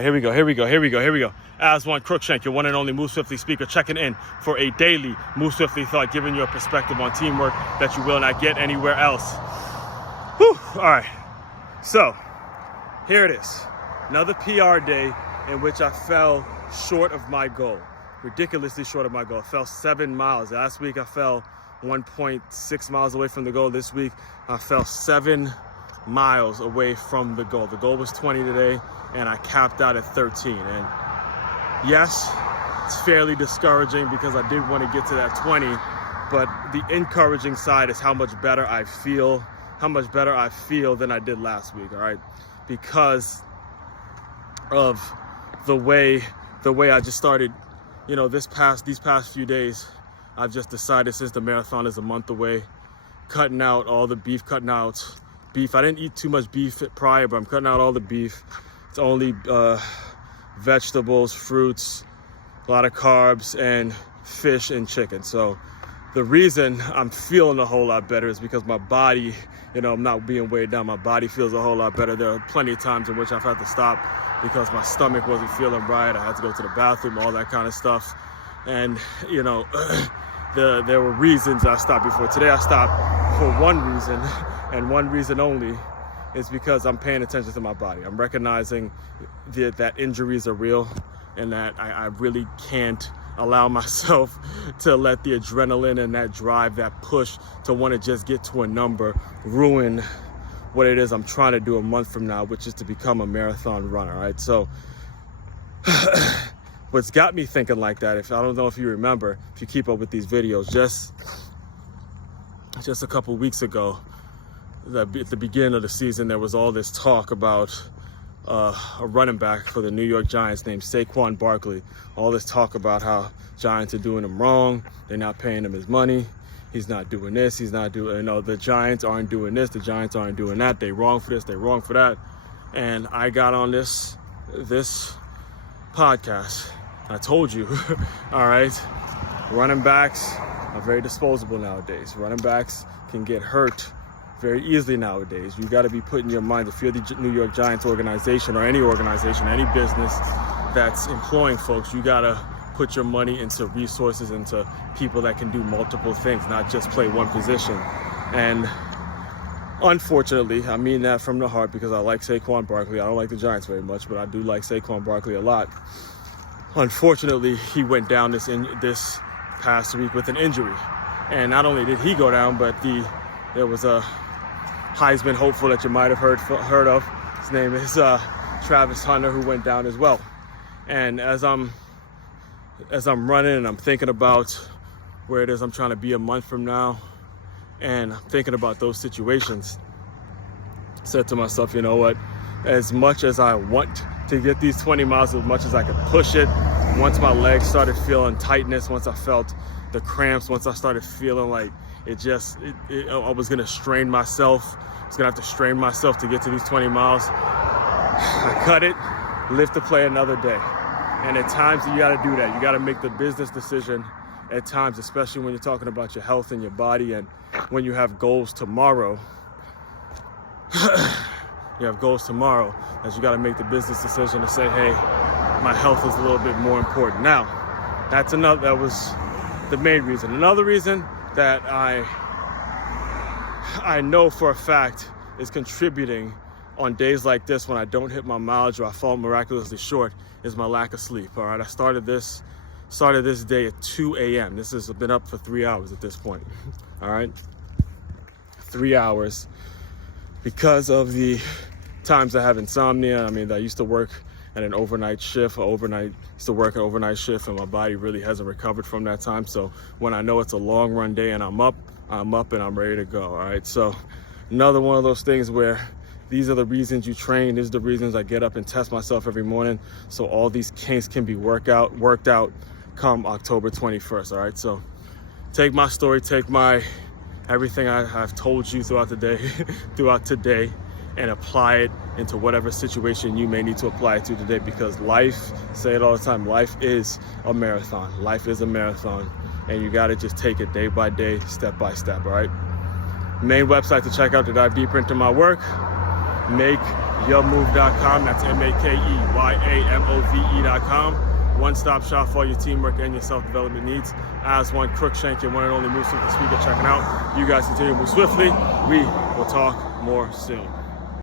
Here we go. Aswand Cruickshank, your one and only Move Swiftly speaker, checking in for a daily Move Swiftly thought, giving you a perspective on teamwork that you will not get anywhere else. Whew. All right. So, here it is. Another PR day in which I fell short of my goal. Ridiculously short of my goal. I fell 7 miles. Last week I fell 1.6 miles away from the goal. This week I fell 7 miles away from the goal. The goal was 20 today, and I capped out at 13. And yes, it's fairly discouraging because I did want to get to that 20, but the encouraging side is how much better I feel than I did last week, all right? Because of the way I just started, these past few days, I've just decided, since the marathon is a month away, cutting out all the beef, beef. I didn't eat too much beef prior, but I'm cutting out all the beef. It's only vegetables, fruits, a lot of carbs, and fish and chicken. So the reason I'm feeling a whole lot better is because my body, I'm not being weighed down. My body feels a whole lot better. There are plenty of times in which I've had to stop because my stomach wasn't feeling right. I had to go to the bathroom, all that kind of stuff. And, there were reasons I stopped before. Today I stopped for one reason, and one reason only, is because I'm paying attention to my body. I'm recognizing that injuries are real, and that I really can't allow myself to let the adrenaline and that drive, that push to want to just get to a number, ruin what it is I'm trying to do a month from now, which is to become a marathon runner, right? So what's got me thinking like that, I don't know if you remember, if you keep up with these videos, just a couple weeks ago, at the beginning of the season, there was all this talk about a running back for the New York Giants named Saquon Barkley. All this talk about how Giants are doing him wrong. They're not paying him his money. He's not doing this. He's not doing, the Giants aren't doing this. The Giants aren't doing that. They wrong for this. They wrong for that. And I got on this podcast. I told you, all right, running backs are very disposable nowadays. Running backs can get hurt very easily nowadays. You got to be putting your mind, if you're the New York Giants organization, or any organization, any business that's employing folks, you got to put your money into resources, into people that can do multiple things, not just play one position. And unfortunately, I mean that from the heart, because I like Saquon Barkley. I don't like the Giants very much, but I do like Saquon Barkley a lot. Unfortunately, he went down this past week with an injury. And not only did he go down, but there was a Heisman hopeful that you might have heard of. His name is Travis Hunter, who went down as well. And as I'm running and I'm thinking about where it is I'm trying to be a month from now, and I'm thinking about those situations, I said to myself, you know what? As much as I want to get these 20 miles, as much as I could push it, once my legs started feeling tightness, once I felt the cramps, once I started feeling like I was gonna strain myself, I was gonna have to strain myself to get to these 20 miles, I cut it, live to play another day. And at times you gotta do that. You gotta make the business decision at times, especially when you're talking about your health and your body, and when you have goals tomorrow. You have goals tomorrow, as you got to make the business decision to say, hey, my health is a little bit more important. Now, that was the main reason. Another reason that I know for a fact is contributing on days like this when I don't hit my mileage or I fall miraculously short is my lack of sleep. All right, I started this day at 2 a.m. This has been up for 3 hours at this point. All right, 3 hours. Because of the times I have insomnia. I mean, I used to work at an overnight shift, used to work an overnight shift, and my body really hasn't recovered from that time. So when I know it's a long run day and I'm up and I'm ready to go, all right? So another one of those things where these are the reasons you train, these are the reasons I get up and test myself every morning, so all these kinks can be worked out come October 21st, all right? So take my story, take everything I've told you throughout today, and apply it into whatever situation you may need to apply it to today, because life, say it all the time, life is a marathon. Life is a marathon, and you got to just take it day by day, step by step, all right? Main website to check out to dive deeper into my work, make Makeyamove.com. That's MAKEYAMOVE.com. One-stop shop for all your teamwork and your self-development needs. Aswand Cruickshank, your one and only Move Swiftly speaker, checking out. You guys continue to move swiftly. We will talk more soon.